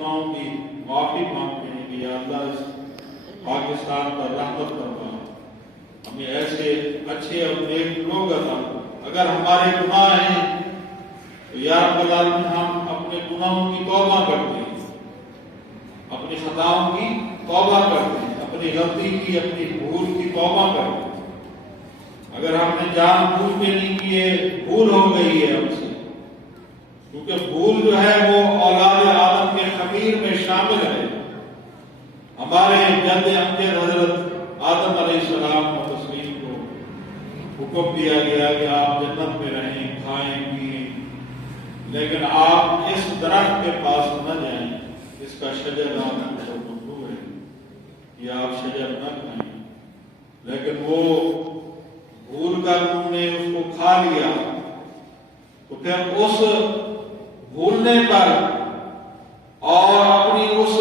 گناہوں کی معافی مانگتے ہیں کہ یا اللہ اس پاکستان پر رحمت فرما، ہمیں ایسے اچھے اور نیک لوگ عطا۔ اگر ہمارے گناہ ہیں تو یا رب العالمین ہم اپنے گناہوں کی توبہ کرتے ہیں، اپنی خطاؤں کی توبہ کرتے ہیں، اپنی غلطی کی، اپنی بھول کی توبہ کرتے ہیں۔ اگر ہم نے جان بوجھ کے نہیں کیے، بھول ہو گئی ہے ہم سے، کیونکہ بھول جو ہے وہ اولاد آدم کے خمیر میں شامل ہے۔ ہمارے جد امجد حضرت آدم علیہ السلام و تسلیم کو حکم دیا گیا کہ آپ جنت میں رہیں، کھائیں پیئیں، لیکن آپ اس درخت کے پاس نہ جائیں، اس کا شجر نام ممنوع ہے، یہ آپ شجر نہ کھائیں۔ لیکن وہ بھول کر انہوں نے اس کو کھا لیا، تو پھر اس بھولنے پر اور اپنی اس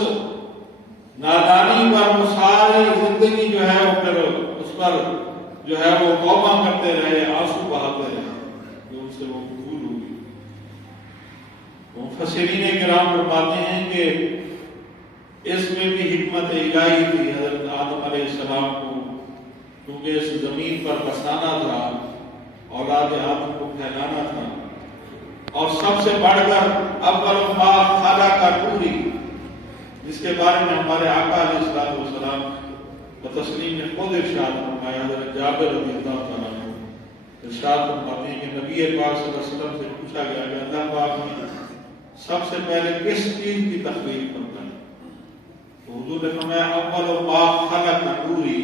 نادانی پر وہ ساری زندگی جو ہے وہ پھر اس پر جو ہے وہ توبہ کرتے رہے، آنسو بہاتے رہے کہ ان سے وہ بھول ہوئی۔ مفسرین کرام فرماتے ہیں کہ اس میں بھی حکمت الہی تھی حضرت آدم علیہ السلام کو، کیونکہ اس زمین پر بسانا تھا، اولاد آدم کو پھیلانا تھا، اور سب سے بڑھ کر اول ما خلق نوری، جس کے بارے میں ہمارے آقا علیہ السلام و تسلیم نے خود ارشاد فرمایا۔ حضرت جابر رضی اللہ تعالیٰ عنہ ارشاد فرماتے ہیں کہ نبی پاک صلی اللہ علیہ وسلم سے پوچھا گیا کہ اللہ پاک نے سب سے پہلے کس چیز کی تخلیق کرتا ہے؟ تو حضور نے فرمایا اول ما خلق نوری،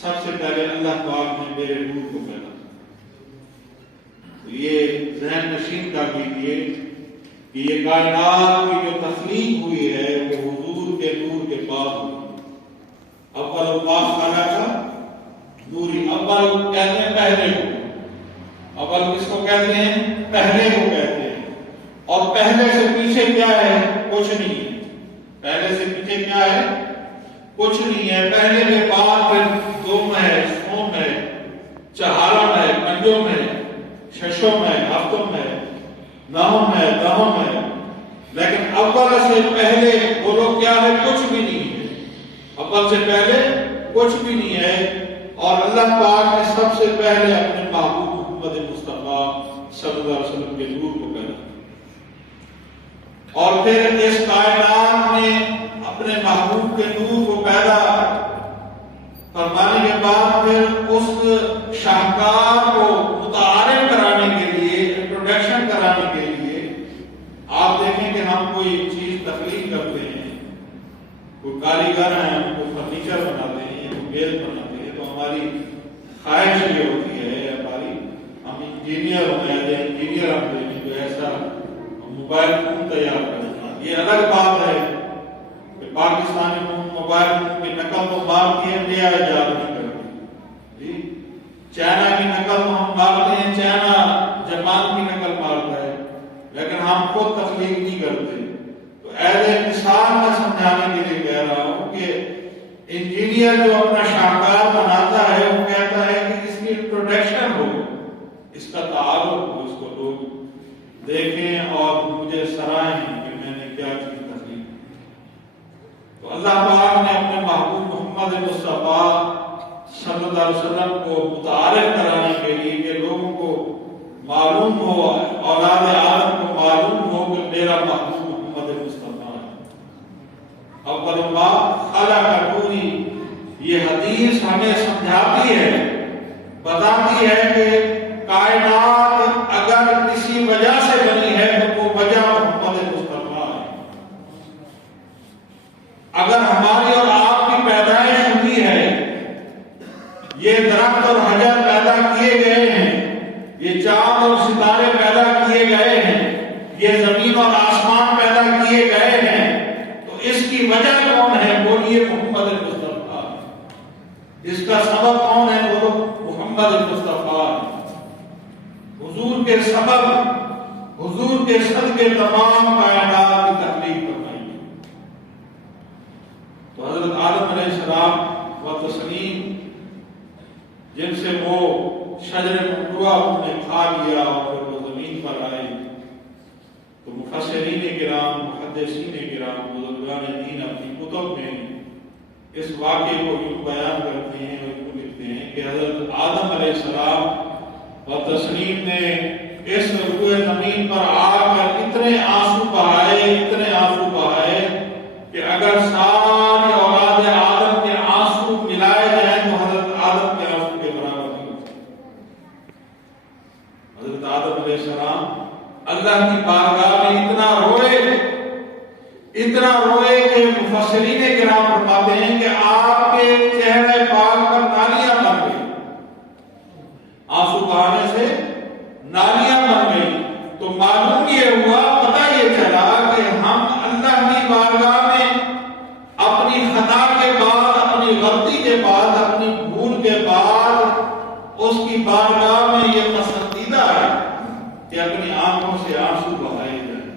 سب سے پہلے اللہ پاک نے میرے نور کو پیدا کیا۔ تو یہ ذہن نشین کر لیجیے کہ یہ کائنات کی جو تخلیق ہوئی ہے وہ حضور کے نور کے بعد ہوئی۔ اول ما خلق نوری، اول کہتے ہیں پہلے کو، اول کس کو کہتے ہیں؟ پہلے کو کہتے ہیں۔ اور پہلے سے پیچھے کیا ہے؟ کچھ نہیں ہے۔ پہلے سے پیچھے کیا ہے؟ کچھ نہیں ہے۔ پہلے کے بعد پھر دوم ہے، سوم ہے، چہارم ہے، پنجم ہے، ششم ہے، ہفتم ہے، نہم ہے، دہم ہے، لیکن اول سے پہلے بولو کیا ہے؟ کچھ بھی نہیں ہے۔ اول سے پہلے کچھ بھی نہیں ہے۔ اور اللہ پاک نے سب سے پہلے اپنے محبوب محمد مصطفیٰ صلی اللہ علیہ وسلم کے نور کو پیدا کیا، اور پھر اس کائنات نے اپنے محبوب کے نور کو پیدا فرمانے کے بعد پھر اس شاہکار کو متعارف کرانے کے لیے، انٹروڈکشن کرانے کے لیے، آپ دیکھیں کہ ہم کوئی چیز تخلیق کرتے ہیں، کوئی کاریگر ہیں، ہم کوئی فرنیچر بناتے ہیں، کوئی میز بناتے ہیں، تو ہماری خواہش یہ ہوتی ہے، ہم انجینئر ہونا ہے، یا انجینئر ہم دیکھیں تو ایسا موبائل فون تیار کرنا۔ یہ الگ بات ہے کہ پاکستانی موبائل فون کی نقل تو مارتی ہے، انڈیا ایجاد نہیں کرتی۔ چائنا کی نقل تو ہم مارتے ہیں، چائنا جاپان کی نقل مارتا ہے، لیکن ہم خود تخلیق نہیں کرتے۔ تو ایز اے مثال میں سمجھانے کے لیے کہہ رہا ہوں کہ انجینئر جو اپنا شاہکار بناتا ہے وہ کہتا ہے کہ اس کی انٹروڈکشن ہو، اس کا تعارف ہو، اس کو لوگ دیکھیں اور مجھے سرائیں کہ میں نے کیا چیز تخلیق کی۔ تو اللہ پاک نے اپنے محبوب محمد مصطفیٰ صلی اللہ علیہ وسلم کو متعارف کرانے کے لیے کہ لوگوں کو معلوم ہو، اولاد آدم کو معلوم ہو کہ میرا محبوب محمد مصطفیٰ ہے۔ اول ما خلق نوری، یہ حدیث ہمیں سمجھاتی ہے، بتاتی ہے کہ کائنات اگر کسی وجہ سے بنی ہے تو وہ وجہ محمد مصطفیٰ ہے۔ اگر ہماری اور آپ کی پیدائش ہوئی ہے، یہ درخت اور حجر پیدا کیے گئے ہیں، یہ چاند اور ستارے پیدا کیے گئے ہیں، یہ زمین اور آسمان پیدا کیے گئے ہیں، تو اس کی وجہ کون ہے؟ بولیے محمد مصطفیٰ۔ اس کا سبب کون ہے؟ بولو محمد مصطفیٰ۔ محدثین کرام بزرگان دین اپنی کتب میں اس واقعے کو یوں بیان کرتے ہیں اور یوں لکھتے ہیں کہ حضرت آدم علیہ السلام و تسلیم نے اس روئے زمین پر آ کر اتنے آنسو بہائے کہ اگر ساری اولاد آدم کے آنسو ملائے جائیں تو حضرت آدم کے آنسو کے برابر نہیں ہوتے۔ حضرت آدم علیہ السلام اللہ کی بارگاہ میں اتنا روئے کہ مفسرین کرام فرماتے ہیں کہ آپ کے چہرے پاک پر نالیاں بن گئی، آنسو بہانے سے نالیاں بن گئی۔ تو معلوم یہ ہوا، پتہ یہ چلا کہ ہم اللہ کی بارگاہ میں اپنی خطا کے بعد، اپنی غلطی کے بعد، اپنی بھول کے بعد اس کی بارگاہ میں یہ پسندیدہ ہے کہ اپنی آنکھوں سے آنسو بہائے جائیں،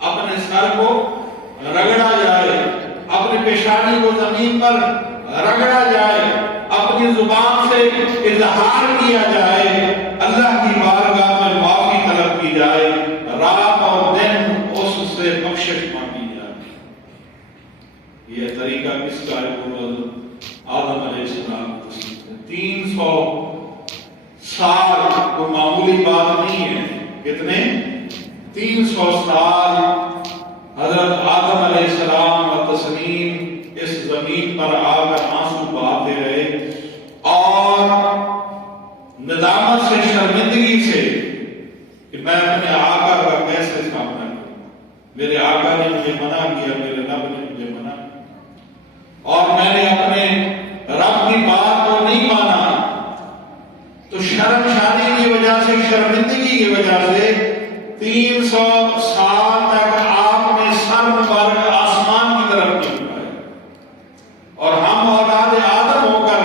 اپنے سر کو رگڑا جائے، اپنی پیشانی کو زمین پر رگڑا جائے، اپنی زبان سے اظہار کیا جائے، اللہ کی بارگاہ میں معافی طلب کی جائے، رات اور دن اس سے بخشش مانگی جائے۔ یہ طریقہ کس کا ہے؟ آدم علیہ السلام 300 سال کو معمولی بات نہیں ہے۔ کتنے؟ 300 سال حضرت آدم علیہ السلام و تسلیم اس زمین پر آ کر آنسو بہاتے رہے اور ندامت سے، شرمندگی سے کہ میں اپنے آقا کا کیسے سامنا کروں، میرے آقا نے مجھے منع کیا، میرے رب نے مجھے منع کیا اور میں نے اپنے رب کی بات کو نہیں مانا۔ تو شرمساری کی وجہ سے، شرمندگی کی وجہ سے 300 سال تک آپ نے سر مبارک آسمان کی طرف نہیں اٹھایا، اور ہم اولاد آدم ہو کر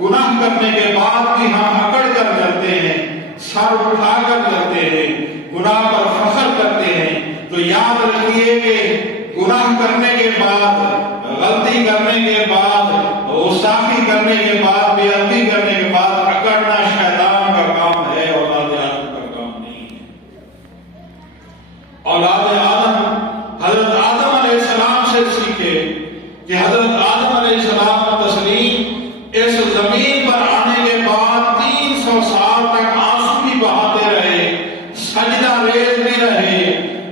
گناہ کرنے کے بعد بھی ہم اکڑ کر چلتے ہیں، سر اٹھا کر چلتے ہیں، گناہ پر فخر کرتے ہیں۔ تو یاد رکھیے کہ گناہ کرنے کے بعد، غلطی کرنے کے بعد، گستاخی کرنے کے بعد، بے ادبی کرنے کے بعد اکڑنا شیطان کا کام ہے، اولاد آدم کا کام نہیں ہے۔ اولاد آدم حضرت آدم علیہ السلام سے سیکھے کہ حضرت آدم علیہ السلام کا تسلیم اس زمین پر آنے کے بعد 300 سال تک آنسو بھی بہاتے رہے، سجدہ ریز بھی رہے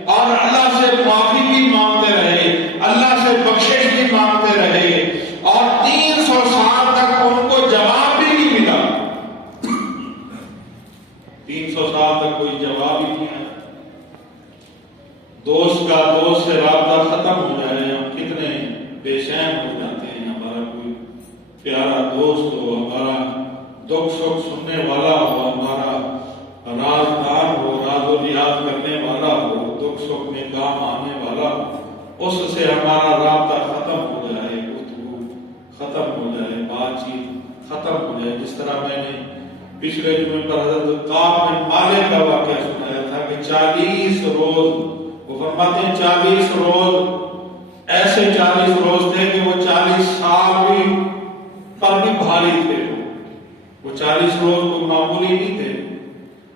اور اللہ سے معافی بھی مانگتے رہے، اللہ سے بخشش بھی مانگتے رہے، اور 300 سال تک ان کو جواب بھی نہیں ملا۔ 300 سال تک کوئی جواب ہی نہیں آیا۔ دوست کا دوست سے رابطہ ختم ہو جائے، ہم کتنے بے چین ہو جاتے ہیں۔ ہمارا کوئی پیارا دوست ہو، ہمارا دکھ سکھ سننے والا ہو، ہمارا رازدار ہو، راز و نیاز کرنے والا ہو، دکھ سکھ میں کام آنے والا ہو، اس سے ہمارا رابطہ ختم ہو جائے، گفتگو ختم ہو جائے، بات چیت ختم ہو جائے۔ جس طرح میں نے پچھلے جمعے پر حضرت کعب بن مالک کا واقعہ سنایا تھا کہ 40 روز، وہ فرماتے ہیں 40 روز ایسے 40 روز تھے کہ وہ 40 سال بھی پر بھی بھاری تھے۔ وہ 40 روز کو معمولی نہیں تھے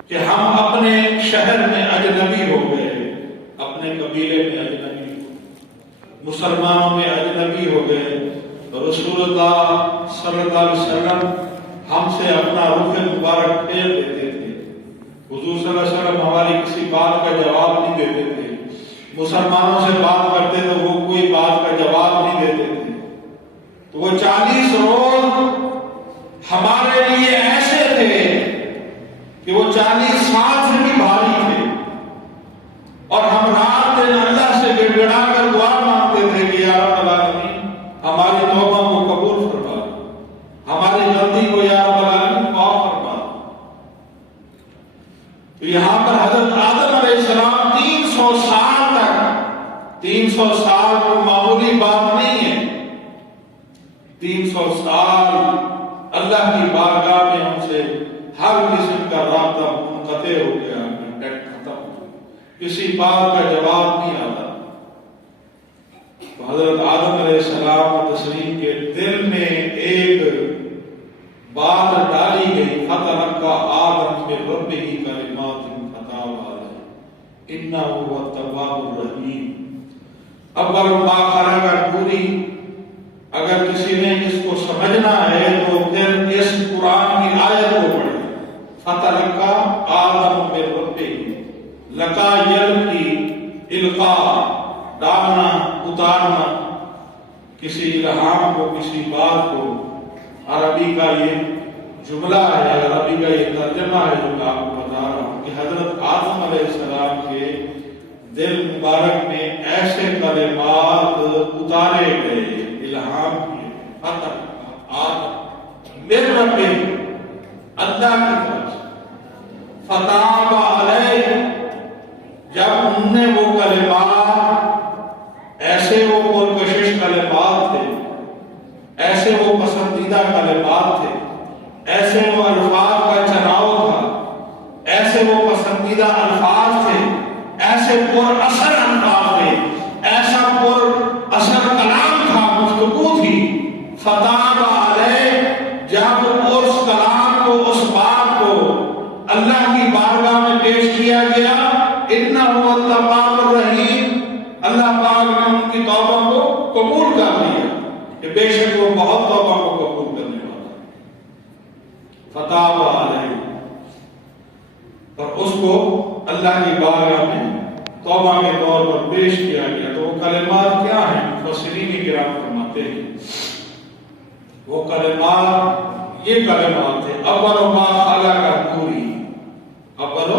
کہ ہم اپنے شہر میں اجنبی ہو گئے، اپنے قبیلے میں اجنبی ہو گئے، مسلمانوں میں اجنبی ہو گئے۔ رسول اللہ صلی اللہ علیہ وسلم ہم سے اپنا رخ مبارک پھیر دیتے تھے، حضور صلی اللہ علیہ وسلم ہماری کسی بات کا جواب نہیں دیتے تھے، مسلمانوں سے بات کرتے تو وہ کوئی بات کا جواب نہیں دیتے تھے۔ تو وہ 40 روز ہمارے لیے ایسے تھے کہ وہ 40 سال سے بھی بھاری تھے، اور ہم رات دن اللہ سے گڑ گڑا کر دعا مانگتے تھے کہ یا رب العالمین ہماری توبہ کو قبول فرما، ہماری غلطی کو یا رب العالمین معاف فرما۔ تو یہاں پر حضرت آدم علیہ السلام 300 سال تک، 300 سال کو معمولی بات نہیں ہے، 300 سال اللہ کی بارگاہ میں ہم سے ہر قسم کا رابطہ منقطع ہو گیا، کانٹیکٹ ختم ہو گیا، کسی بات کا جواب نہیں آتا۔ تو حضرت آدم علیہ السلام و تسلیم کے دل میں ایک بات ڈالی گئی، فَتَلَقَّىٰ آدَمُ مِن رَّبِّهِ كَلِمَاتٍ فَتَابَ عَلَيْهِ إِنَّهُ هُوَ التَّوَّابُ الرَّحِيمُ۔ اول ما خلق پوری، اگر کسی نے اس کو سمجھنا ہے تو پھر اس قرآن کی آیت کو پڑھے، فتلقى آدم من ربه، لقا یلقی القاء، ڈالنا اتارنا، کسی الہام کو، کسی بات کو۔ عربی کا یہ جملہ ہے، عربی کا یہ ترجمہ ہے جو میں آپ کو بتا رہا ہوں کہ حضرت آدم علیہ السلام کے دل مبارک میں ایسے کلمات اتارے گئے، الہام کیے، آدم من ربہ، اللہ کی طرف سے، فتاب علیہ، جب انہوں نے وہ کلمات، ایسے وہ پرکشش کلمات تھے، ایسے وہ پسندیدہ کلمات تھے، ایسے وہ الفاظ کا چناؤ تھا، ایسے وہ پسندیدہ الفاظ تھے، ایسے پر اثر الفاظ تھے، ایسا پر اثر کلام تھا، گفتگو تھی۔ فتاب علیہ، جب اس کلام کو، اس بات کو اللہ کی بارگاہ میں پیش کیا گیا، انہ هو التواب الرحیم، اللہ پاک نے ان کی توبہ کو قبول کر لیا کہ بے شک وہ بہت توبہ کو قبول کرنے والا ہے۔ فتاب علیہ، اور اس کو اللہ کی بارگاہ میں توبہ کے طور پر پیش کیا گیا۔ تو وہ کلمات کیا ہیں؟ مفسرین کرام فرماتے ہیں وہ کلمات، یہ کلمات تھے، اول ما خلق نوری، اول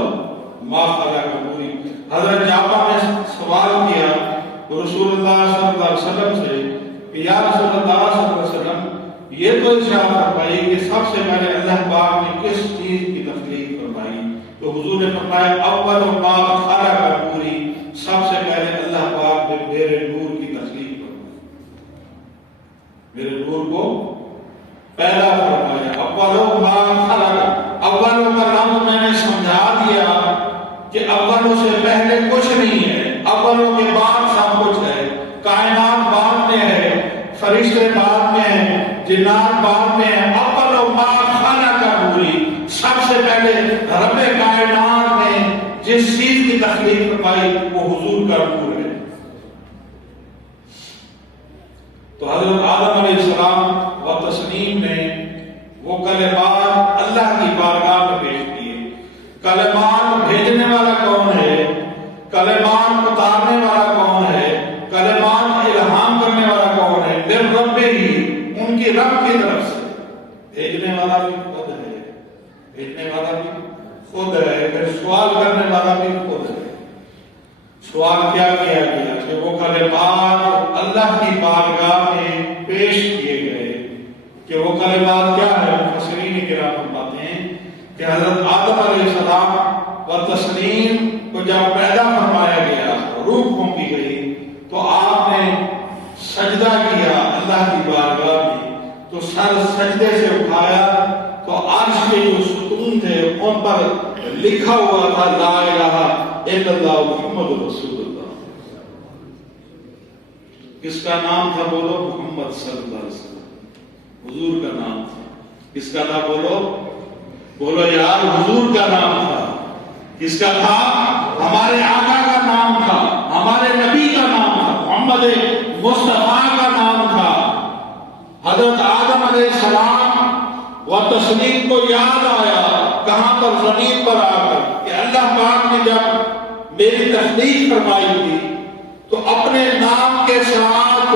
ما خلق نوری۔ حضرت جعفر نے سوال کیا رسول اللہ صلی اللہ علیہ وسلم سے کہ یا رسول اللہ صلی اللہ علیہ وسلم، یہ تو ارشاد فرمائی کہ سب سے پہلے اللہ پاک نے کس چیز کی تخلیق فرمائی؟ تو حضور نے فرمایا اول ما خلق نوری، سب سے پہلے اللہ پاک نے میرے نور کی تخلیق فرمائی، میرے نور کو پہلا فرمایا۔ اول ما خلق، اول کا لفظ میں نے سمجھا دیا کہ اولوں سے پہلے کچھ نہیں ہے، اولوں کے بعد سب کچھ ہے، کائنات بعد میں ہے، فرشتے بعد میں ہیں، جنات بعد میں ہیں، اول ما خلق نوری، سب سے پہلے رب کائنات نے جس چیز کی تخلیق فرمائی وہ حضور کا نور ہے۔ تو حضرت آدم علیہ السلام و تسلیم نے وہ کلمات اللہ کی بارگاہ میں پیش کیے۔ کلمات بھیجنے والا کون ہے؟ کلمات اتارنے والا کون ہے؟ کلمات الہام کرنے والا کون ہے؟ من رب ہی، ان کی رب کی طرف سے۔ بھیجنے والا بھی خود ہے، بھیجنے والا بھی خود ہے، پھر سوال کرنے والا بھی خود ہے۔ سوال کیا کیا گیا کہ وہ کلمات اللہ کی بارگاہ میں پیش کیے گئے، کہ وہ کلمات کیا ہے؟ مفسرین کرام فرماتے ہیں کہ حضرت آدم علیہ السلام و تسلیم کو جب پیدا فرمایا گیا، روح پھونکی گئی، تو آپ نے سجدہ کیا اللہ کی بارگاہ میں، تو سر سجدے سے اٹھایا تو عرش کے جو ستون تھے ان پر لکھا ہوا تھا لا الہ الا اللہ محمد رسول اللہ۔ کس کا نام تھا؟ بولو محمد صلی اللہ علیہ وسلم، حضور کا نام تھا۔ کس کا تھا؟ بولو یار، حضور کا نام تھا۔ کس کا تھا؟ ہمارے آقا کا نام تھا، ہمارے نبی کا نام تھا، محمد مصطفیٰ کا نام تھا۔ حضرت آدم علیہ السلام و تسلیم کو یاد آیا کہاں پر؟ زمین پر آ کر، کہ اللہ پاک نے جب میری تخلیق فرمائی تھی تو اپنے نام کے ساتھ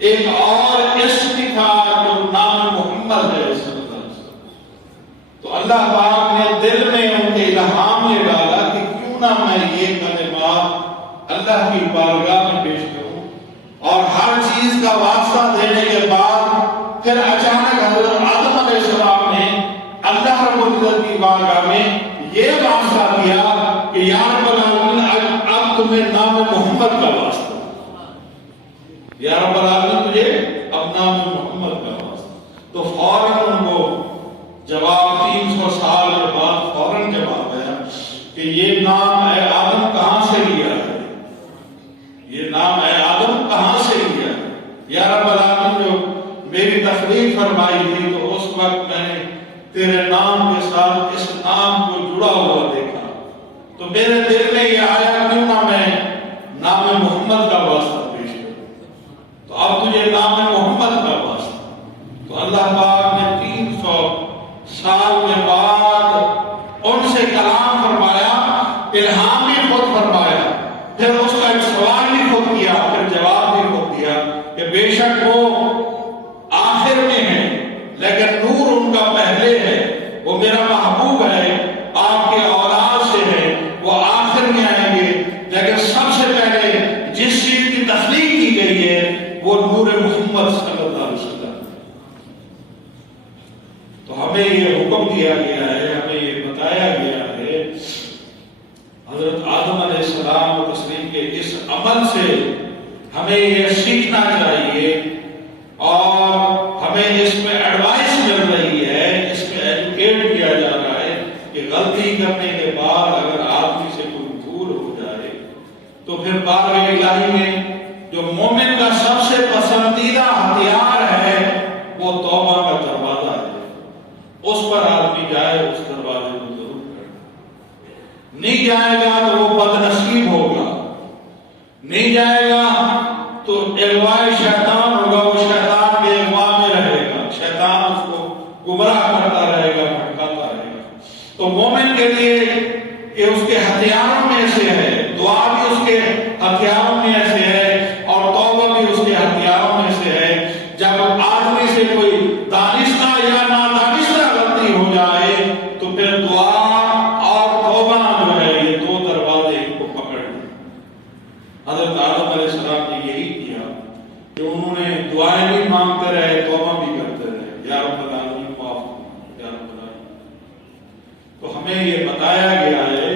ایک اور اسم تھا جو نام محمد ہے صلی اللہ علیہ وسلم۔ تو اللہ پاک نے دل میں ان کے الہام میں ڈالا کہ کیوں نہ میں یہ کلمات اللہ کی بارگاہ میں پیش کروں، اور ہر چیز کا واسطہ دینے کے بعد پھر اچانک حضرت آدم علیہ السلام نے اللہ رب العزت کی بارگاہ میں یہ واسطہ دیا کہ یا رب العالمین اب تمہیں نام محمد کا واسطہ، یا رب العالمین تجھے اب نام محمد کا واسطہ۔ تو فوراً ان کو جواب 300 سال کے بعد فوراً جواب آیا کہ یہ نام اے آدم کہاں سے لیا ہے، یہ نام اے آدم کہاں سے لیا ہے؟ یا رب العالمین جو میری تخلیق فرمائی تھی تو اس وقت میں نے تیرے نام کے ساتھ اس نام کو جڑا ہوا دیکھا، تو میرے دل میں یہ آیا کیوں نہ میں نام محمد محمد کا واسطہ پیش کروں، تو اب تجھے نام محمد کا واسطہ۔ تو اللہ پاک نے 300 سال کے بعد ان سے کلام فرمایا، الہام بھی خود فرمایا، پھر اس کا ایک سوال بھی خود کیا، پھر جواب بھی خود دیا کہ بے شک وہ آخر میں ہے لیکن نور ان کا پہلے ہے، وہ میرا محبوب ہے، آپ کے اولاد سے ہے، وہ آخر میں آئیں گے، لیکن سب سے پہلے جس چیز کی تخلیق کی گئی ہے وہ نور محمد صلی اللہ علیہ وسلم۔ تو ہمیں یہ حکم دیا گیا ہے، ہمیں یہ بتایا گیا ہے، حضرت آدم علیہ السلام و تسلیم کے اس عمل سے ہمیں یہ سیکھنا چاہیے، اور ہمیں اس میں ایڈوائس مل رہی ہے، اس میں ایجوکیٹ کیا جا رہا ہے کہ غلطی کرنے کے بعد اگر آدمی سے کوئی بھول ہو جائے تو پھر بارگاہ الہی میں جو مومن کا سب سے پسندیدہ ہتھیار ہے وہ توبہ کا دروازہ ہے، اس پر آدمی جائے، اس دروازے کو ضرور کرنا، نہیں جائے گا تو وہ بد نصیب ہوگا، نہیں جائے گا تو اغوائے شیطان ہوگا، وہ شیطان کے اغوا میں رہے گا، شیطان اس کو گمراہ کرتا رہے گا، بھٹکاتا رہے گا۔ تو مومن کے لیے یہ اس کے ہتھیاروں میں سے ہے، دعا بھی اس کے ہتھیاروں میں سے ہے، اور توبہ بھی اس کے ہتھیاروں میں سے ہے۔ جب آدمی سے کوئی دانستہ یا نادانستہ غلطی ہو جائے تو پھر دعا اور توبہ جو ہے یہ دو دروازے ان کو پکڑ لیں۔ حضرت آدم علیہ السلام نے یہی کیا کہ انہوں نے دعائیں بھی مانگتے رہے، توبہ بھی کرتے رہے، یا رب العالمین معاف کرنا، یا رب العالمین۔ تو ہمیں یہ بتایا گیا ہے،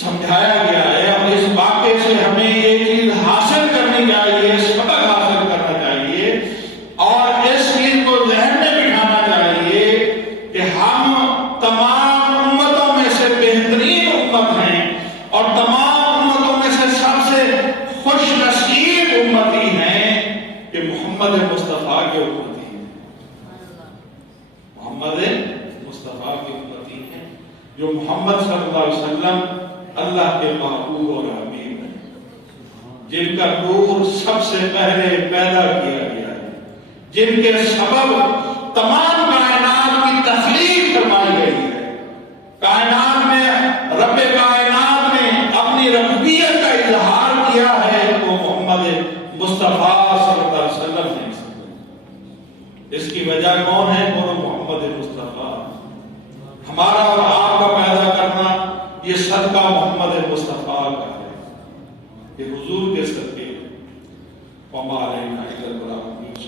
سمجھایا گیا ہے، اور اس واقعے سے ہمیں یہ چیز حاصل کرنی چاہیے، سبق حاصل کرنا چاہیے، اور اس چیز کو ذہن میں بٹھانا چاہیے کہ ہم تمام امتوں میں سے بہترین امت ہیں، اور تمام امتوں میں سے سب سے خوش نصیب امتی ہیں کہ محمد مصطفیٰ کے امتی ہیں، محمد مصطفیٰ کے امتی ہیں، جو محمد صلی اللہ علیہ وسلم اللہ کے محبوب اور حبیب ہیں، جن کا نور سب سے پہلے پیدا کیا گیا ہے، جن کے سبب تمام کائنات کی تخلیق فرمائی گئی ہے۔ کائنات میں رب کائنات نے اپنی ربوبیت کا اظہار کیا ہے تو محمد مصطفیٰ صلی اللہ علیہ وسلم نے، اس کی وجہ کون ہے؟ وہ محمد مصطفیٰ۔ ہمارا اور آپ کا پیدا کرنا یہ صدقہ محمد مصطفیٰ کا ہے، یہ حضور کے صدقے، وما علینا الا البلاغ۔